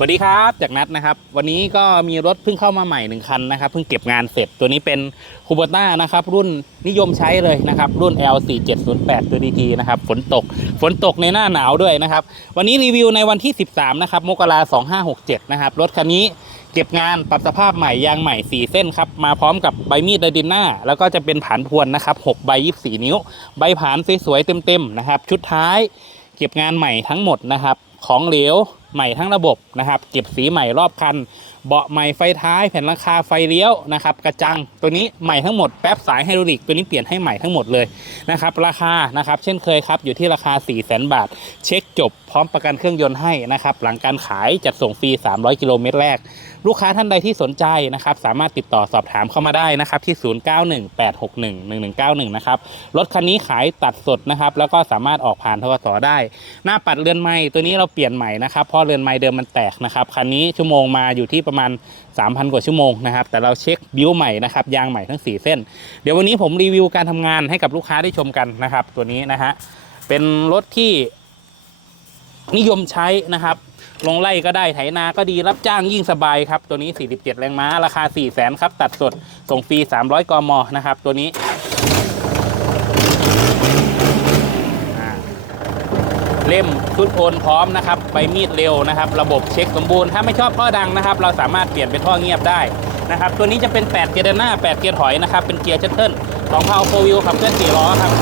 สวัสดีครับจากนัดนะครับ วันนี้ก็มีรถเพิ่งเข้ามาใหม่หนึ่งคันนะครับเพิ่งเก็บงานเสร็จตัวนี้เป็นคูเบต้านะครับ รุ่นนิยมใช้เลยนะครับ รุ่น L4708 ตัวดีๆนะครับฝนตกฝนตกในหน้าหนาวด้วยนะครับ วันนี้รีวิวในวันที่ 13 นะครับมกราคม2567นะครับ รถคันนี้เก็บงานปรับสภาพใหม่ยางใหม่ 4 เส้นครับ มาพร้อมกับใบมีดไดดินหน้า แล้วก็จะเป็นผานพวนนะครับ6ใบ 24 นิ้ว ใบผานสวยๆเต็มๆนะครับ ชุดท้าย เก็บงานใหม่ทั้งหมดนะครับ ของเหลว ใหม่ทั้งระบบนะครับ เก็บสีใหม่รอบคัน เบาะใหม่ไฟท้ายแผ่นหลังคาไฟเลี้ยวนะครับกระจังตัวนี้ใหม่ทั้งหมดแป๊บสายไฮดรอลิกตัวนี้เปลี่ยนให้ใหม่ทั้งหมดเลยนะครับราคานะครับเช่นเคยครับอยู่ที่ราคา 4 0 0 0 0 0บาท เช็คจบพร้อมประกันเครื่องยนต์ให้นะครับหลังการขายจัดส่งฟรี 300 กิโลเมตรแรก ลูกค้าท่านใดที่สนใจนะครับสามารถติดต่อสอบถามเข้ามาได้นะครับที่ 0918611191 นะครับรถคันนี้ขายตัดสดนะครับแล้วก็สามารถออกผ่านทกสได้ หน้าปัดเรือนไม้ตัวนี้เราเปลี่ยนใหม่นะครับเพราะเรือนไม้เดิมมันแตกนะครับคันนี้ชั่วโมงมาอยู่ที่ประมาณ3,000 กว่าชั่วโมงนะครับ แต่เราเช็คบิวใหม่นะครับยางใหม่ทั้ง 4 เส้น เดี๋ยววันนี้ผมรีวิวการทำงานให้กับลูกค้าได้ชมกันนะครับ ตัวนี้นะฮะเป็นรถที่นิยมใช้นะครับ ลงไล่ก็ได้ไถนาก็ดีรับจ้างยิ่งสบายครับ ตัวนี้ 47 แรงม้า ราคา 4 0 0 0 0 0ครับ ตัดสด ส่งฟรี 300 กม นะครับ ตัวนี้อ่า เล่มชุดโอนพร้อมนะครับใบมีดเร็วนะครับ ระบบเช็คสมบูรณ์ถ้าไม่ชอบท่อดังนะครับ เราสามารถเปลี่ยนเป็นท่อเงียบได้นะครับ ตัวนี้จะเป็น 8 เกียร์เดินหน้า 8 เกียร์ถอยนะครับ เป็นเกียร์ชัตเทิลสองเพาโฟวิวขับเคลื่อน4ล้อครับ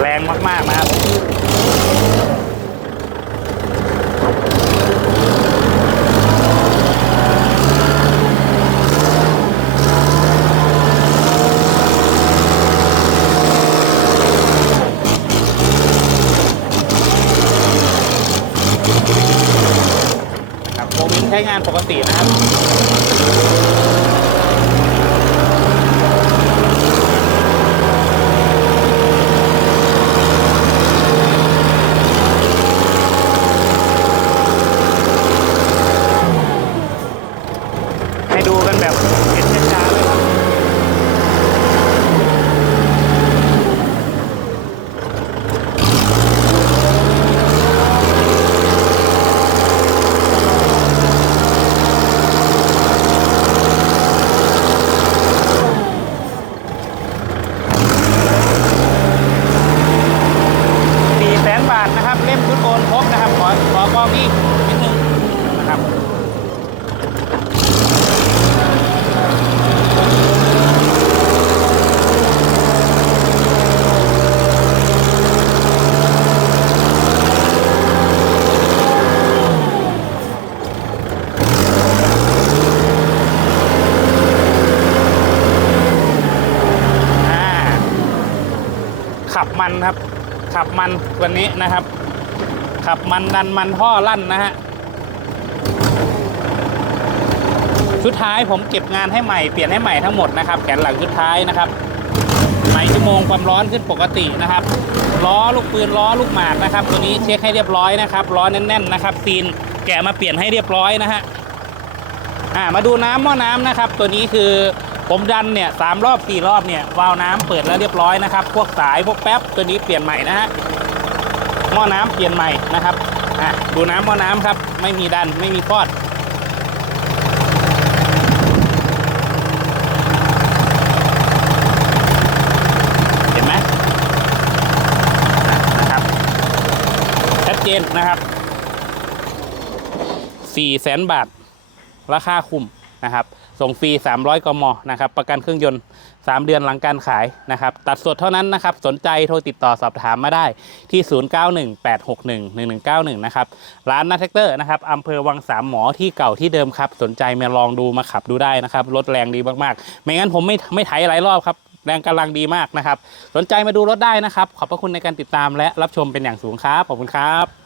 แรงมาก ๆ นะครับครับโมวินใช้งานปกตินะครับ ให้ดูกันแบบเห็นช้าๆเลยครับ สี่แสนบาทนะครับ เล่มชุดโอนครบนะครับ ข อขอกล้องนี้นิดนึงนะครับขับมันครับ ขับมันวันนี้นะครับ ขับมันดันมันท่อลั่นนะฮะ ชุดท้ายผมเก็บงานให้ใหม่เปลี่ยนให้ใหม่ทั้งหมดนะครับแขนหลังชุดท้ายนะครับไหมชั่วโมงความร้อนขึ้นปกตินะครับล้อลูกปืนล้อลูกหมากนะครับ ตัวนี้เช็คให้เรียบร้อยนะครับล้อแน่นๆนะครับซีนแกะมาเปลี่ยนให้เรียบร้อยนะฮะอ่ามาดูน้ำหม้อน้ำนะครับ ตัวนี้คือผมดันเนี่ยสามรอบสี่รอบเนี่ยวาล์วน้ำเปิดแล้วเรียบร้อยนะครับ พวกสายพวกแป๊บตัวนี้เปลี่ยนใหม่นะฮะหม้อน้ำเปลี่ยนใหม่ นะครับอะดูน้ำหม้อน้ำครับ ไม่มีดันไม่มีคอดเห็นไหมนะครับชัดเจนนะครับ4 0 0แสนบาท ราคาคุ้ม นะครับส่งฟรี 300 กมนะครับประกันเครื่องยนต์ 3 เดือนหลังการขายนะครับตัดสดเท่านั้นนะครับสนใจโทรติดต่อสอบถามมาได้ที่ 0918611191 นะครับร้านนาแท็กเตอร์นะครับอำเภอวังสามหมอที่เก่าที่เดิมครับสนใจมาลองดูมาขับดูได้นะครับรถแรงดีมากๆ ไม่งั้นผมไม่ไม่ไถหลายรอบครับแรงกำลังดีมากนะครับ สนใจมาดูรถได้นะครับ ขอบพระคุณในการติดตามและรับชมเป็นอย่างสูงครับ ขอบคุณครับ